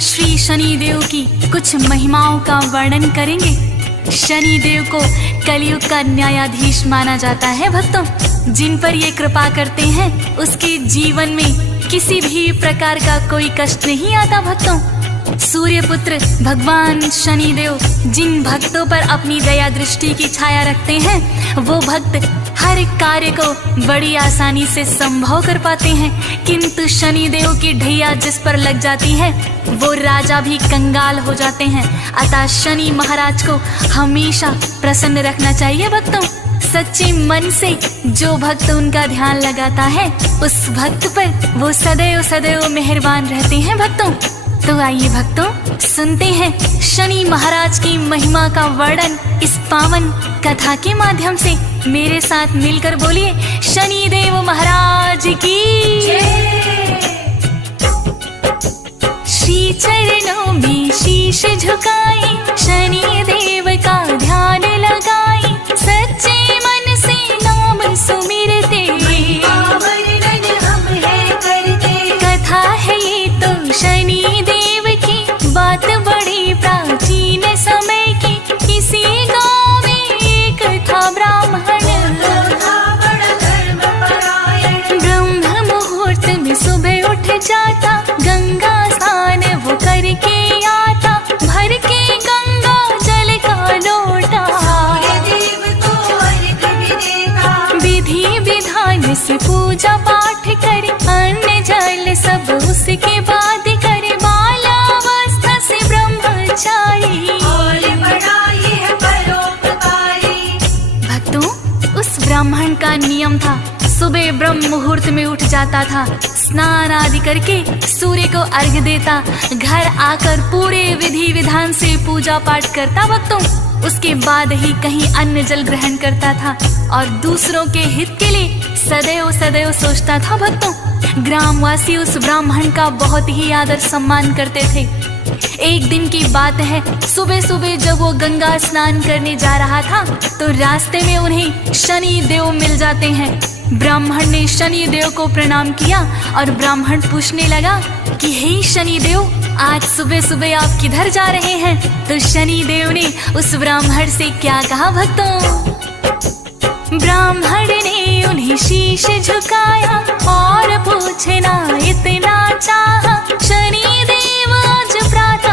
श्री शनिदेव की कुछ महिमाओं का वर्णन करेंगे। शनिदेव को कलयुग का न्यायाधीश माना जाता है भक्तों। जिन पर ये कृपा करते हैं उसके जीवन में किसी भी प्रकार का कोई कष्ट नहीं आता भक्तों। सूर्यपुत्र भगवान शनिदेव जिन भक्तों पर अपनी दया दृष्टि की छाया रखते हैं वो भक्त हर कार्य को बड़ी आसानी से संभव कर पाते हैं। किंतु शनिदेव की ढैया जिस पर लग जाती है वो राजा भी कंगाल हो जाते हैं। अतः शनि महाराज को हमेशा प्रसन्न रखना चाहिए भक्तों। सच्चे मन से जो भक्त उनका ध्यान लगाता है उस भक्त पर वो सदैव सदैव मेहरबान रहते हैं भक्तों। तो आइए भक्तों सुनते हैं शनि महाराज की महिमा का वर्णन इस पावन कथा के माध्यम से। मेरे साथ मिलकर बोलिए शनिदेव महाराज की जय। श्री चरणों में शीश झुकाई शनिदेव का ध्यान लगाई, सच्चे मन से नाम सुमिरते कथा है ये तो शनिदेव की, बात बड़ी प्राचीन समय की। किसी गांव में एक था ब्राह्मण, ब्रह्म मुहूर्त में सुबह उठ जाता, गंगा स्नान वो करके आता, भर के गंगा जल का लोटा विधि विधान से पूजा पाठ करे, अन्न जल सब उसके बाद करे, बालावस्था से ब्रह्मचारी भक्तों। उस ब्राह्मण का नियम था सुबह ब्रह्म मुहूर्त में उठ जाता था, स्नान आदि करके सूर्य को अर्घ्य देता, घर आकर पूरे विधि विधान से पूजा पाठ करता भक्तों। उसके बाद ही कहीं अन्न जल ग्रहण करता था और दूसरों के हित के लिए सदैव सदैव सोचता था भक्तों। ग्रामवासी उस ब्राह्मण का बहुत ही आदर सम्मान करते थे। एक दिन की बात है, सुबह सुबह जब वो गंगा स्नान करने जा रहा था तो रास्ते में उन्हें शनि देव मिल जाते हैं। ब्राह्मण ने शनि देव को प्रणाम किया और ब्राह्मण पूछने लगा कि हे शनि देव, आज सुबह सुबह आप किधर जा रहे हैं? तो शनि देव ने उस ब्राह्मण से क्या कहा भक्तों? ब्राह्मण ने उन्हें शीश झुकाया और पूछना इतना चाहा, शनि देव आज प्रातः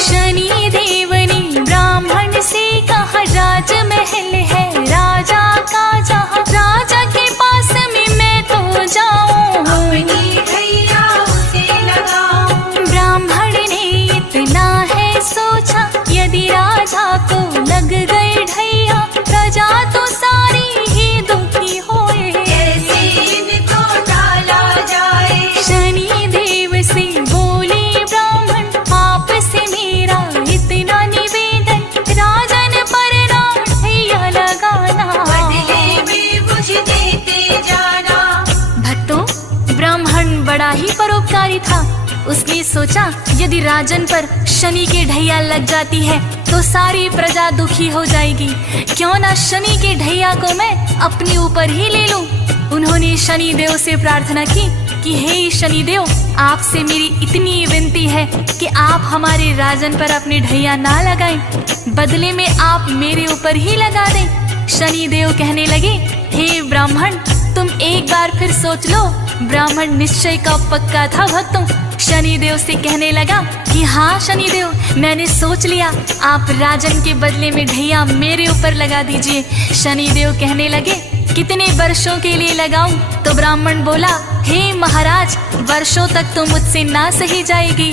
शनि देव ने ब्राह्मण से कहा, राजमहल है राजा का जहाँ, राजा के पास में मैं तो जाऊं, ब्राह्मण ने इतना है सोचा, यदि राजा को लग गए ढैया, प्रजा तो सारी ही दुखी होए, शनि देव से बोले ब्राह्मण, आप से मेरा इतना निवेदन, राजन पर ना ढैया लगाना, बदले में मुझे देते जाना। भक्तों, ब्राह्मण बड़ा ही परोपकारी था। उसने सोचा यदि राजन पर शनि के ढैया लग जाती है तो सारी प्रजा दुखी हो जाएगी, क्यों ना शनि के ढैया को मैं अपने ऊपर ही ले लूं। उन्होंने शनि देव से प्रार्थना की कि हे शनि देव, आपसे मेरी इतनी विनती है कि आप हमारे राजन पर अपने ढैया ना लगाएं, बदले में आप मेरे ऊपर ही लगा दें। शनि देव कहने लगे, हे ब्राह्मण, तुम एक बार फिर सोच लो। ब्राह्मण निश्चय का पक्का था भक्तों। शनि देव से कहने लगा कि हाँ शनि देव, मैंने सोच लिया, आप राजन के बदले में ढैया मेरे ऊपर लगा दीजिए। शनि देव कहने लगे, कितने वर्षों के लिए लगाऊं? तो ब्राह्मण बोला, हे महाराज, वर्षों तक तो मुझसे ना सही जाएगी।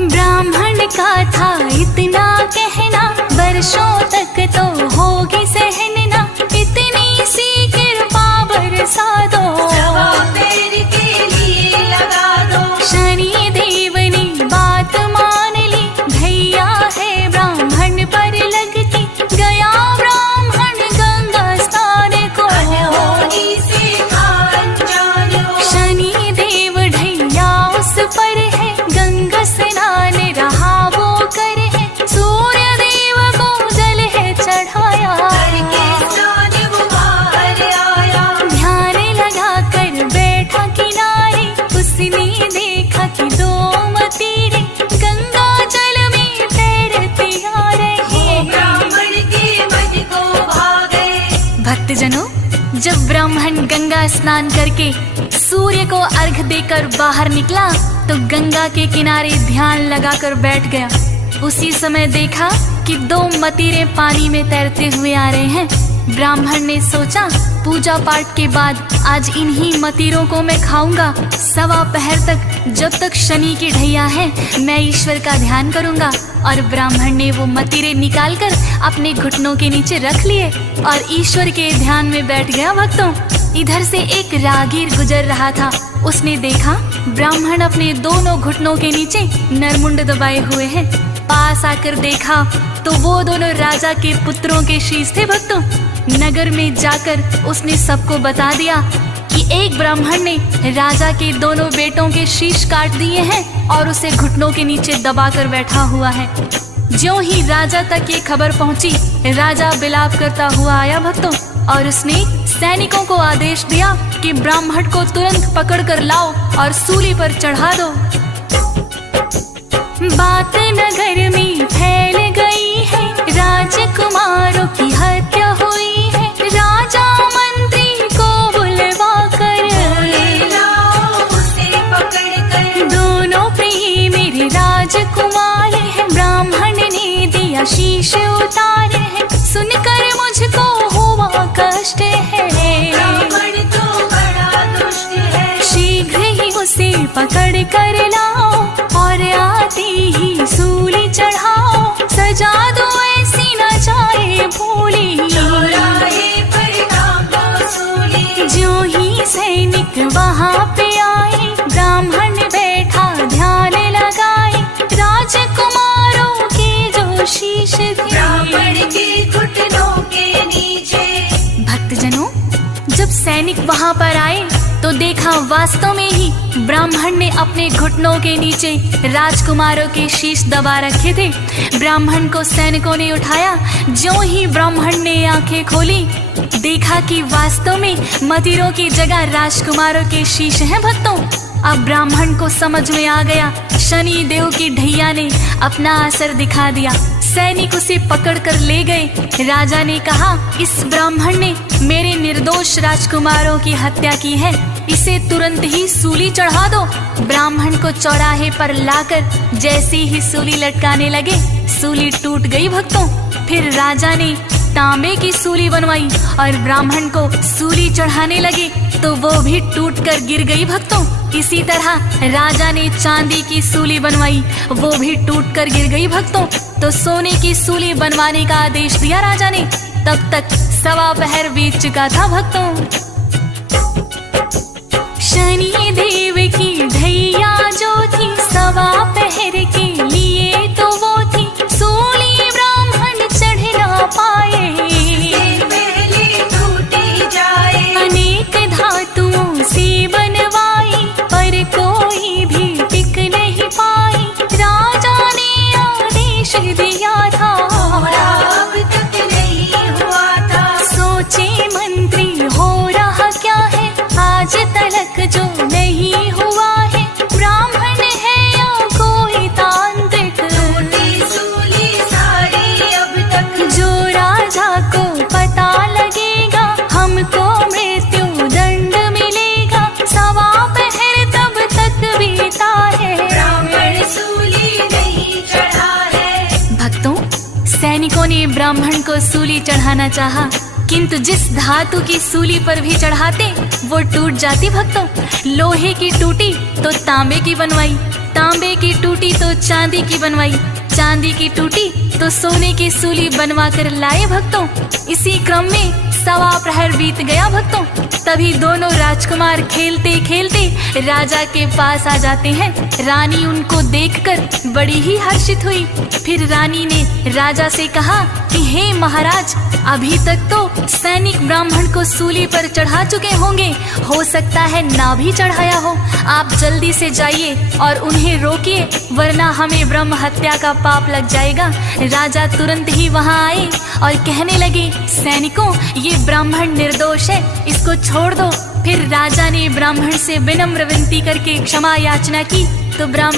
ब्राह्मण का था इतना कहना, वर्षों तक तो होगी सहना, इतनी सी कृपा बरसा दो, शनि देव ने बात मान ली, ढैया है ब्राह्मण पर लगती, गया ब्राह्मण गंगा स्नान को, शनि देव ढैया उस पर है, गंगा स्नान रहा वो कर है, सूर्य देव को जल है चढ़ाया, ध्यान लगा कर जब ब्राह्मण गंगा स्नान करके सूर्य को अर्घ देकर बाहर निकला तो गंगा के किनारे ध्यान लगाकर बैठ गया। उसी समय देखा कि 2 मतीरे पानी में तैरते हुए आ रहे हैं। ब्राह्मण ने सोचा पूजा पाठ के बाद आज इन्हीं मतीरों को मैं खाऊंगा। 1.25 पहर तक जब तक शनि की ढैया है मैं ईश्वर का ध्यान करूंगा। और ब्राह्मण ने वो मतीरे निकालकर अपने घुटनों के नीचे रख लिए और ईश्वर के ध्यान में बैठ गया। भक्तों, इधर से एक राहगीर गुजर रहा था। उसने देखा ब्राह्मण अपने दोनों घुटनों के नीचे नरमुंड दबाए हुए हैं। पास आकर देखा तो वो दोनों राजा के पुत्रों के शीश थे। भक्तों, नगर में जाकर उसने सबको बता दिया कि एक ब्राह्मण ने राजा के दोनों बेटों के शीश काट दिए हैं और उसे घुटनों के नीचे दबाकर बैठा हुआ है। ज्यों ही राजा तक ये खबर पहुंची, राजा बिलाप करता हुआ आया। भक्तों, और उसने सैनिकों को आदेश दिया कि ब्राह्मण को तुरंत पकड़ कर लाओ और सूली पर चढ़ा दो। बात नगर में फैल गई है, राजकुमारों की हत्या हुई है। राजा मंत्री को बुलवा कर उसे पकड़ कर, दोनों प्रिय मेरे राजकुमार हैं। ब्राह्मण ने दिया शीश उतारे हैं, सुनकर मुझको हुआ कष्ट है। ब्राह्मण तो बड़ा दुष्ट है, शीघ्र ही उसे पकड़ कर लाओ और आते ही सूली चढ़ाओ। सजा दो ऐसी न जाए भूली, चौराहे पर टांगो सूली। जो ही सैनिक वहाँ पे आए, ब्राह्मण बैठा ध्यान लगाए। राजकुमारों के जो शीश थे ब्राह्मण के घुटनों के नीचे। भक्तजनों, जब सैनिक वहाँ पर आए तो देखा वास्तव में ही ब्राह्मण ने अपने घुटनों के नीचे राजकुमारों के शीश दबा रखे थे। ब्राह्मण को सैनिकों ने उठाया। ज्यों ही ब्राह्मण ने आंखें खोली, देखा कि वास्तव में मतीरों की जगह राजकुमारों के शीश हैं। भक्तों, अब ब्राह्मण को समझ में आ गया शनि देव की ढैया ने अपना असर दिखा दिया। सैनिक उसे पकड़कर ले गए। राजा ने कहा, इस ब्राह्मण ने मेरे निर्दोष राजकुमारों की हत्या की है, इसे तुरंत ही सूली चढ़ा दो। ब्राह्मण को चौराहे पर लाकर जैसे ही सूली लटकाने लगे, सूली टूट गई। भक्तों, फिर राजा ने तांबे की सूली बनवाई और ब्राह्मण को सूली चढ़ाने लगे तो वो भी टूटकर गिर गई। भक्तों, इसी तरह राजा ने चांदी की सूली बनवाई, वो भी टूटकर गिर गई। भक्तों, तो सोने की सूली बनवाने का आदेश दिया राजा ने। तब तक 1.25 पहर बीत चुका था। भक्तों, शनि देव की ढैया जो थी 1.25 पहर के लिए तो वो थी। सूली ब्राह्मण चढ़ ना पाए, पहले टूटी जाए। अनेक धातुओं से बनवाई पर कोई भी टिक नहीं पाई। राजा ने आदेश दिया था, अब तक नहीं हुआ था। सोचे मंत्री हो रहा क्या है, आज तलक जो नहीं हुआ है। ब्राह्मण है या कोई तांत्रिक, टूटी सूली सारी अब तक। जो राजा को पता लगेगा हमको मृत्यु दंड मिलेगा। 1.25 पहर तब तक बीता है, ब्राह्मण सूली नहीं चढ़ा है। भक्तों, सैनिकों ने ब्राह्मण को सूली चढ़ाना चाहा, किंतु जिस धातु की सूली पर भी चढ़ाते वो टूट जाती। भक्तों, लोहे की टूटी तो तांबे की बनवाई, तांबे की टूटी तो चांदी की बनवाई, चांदी की टूटी तो सोने की सूली बनवा कर लाए। भक्तों, इसी क्रम में 1.25 प्रहर बीत गया। भक्तों, तभी दोनों राजकुमार खेलते खेलते राजा के पास आ जाते हैं। रानी उनको देखकर बड़ी ही हर्षित हुई। फिर रानी ने राजा से कहा कि हे महाराज, अभी तक तो सैनिक ब्राह्मण को सूली पर चढ़ा चुके होंगे, हो सकता है ना भी चढ़ाया हो। आप जल्दी से जाइए और उन्हें रोकिए, वरना हमें ब्रह्म हत्या का पाप लग जाएगा। राजा तुरंत ही वहाँ आए और कहने लगे, सैनिकों, ये ब्राह्मण निर्दोष है, इसको छोड़ दो। फिर राजा ने ब्राह्मण से विनम्र विनती करके क्षमा याचना की तो ब्राह्मण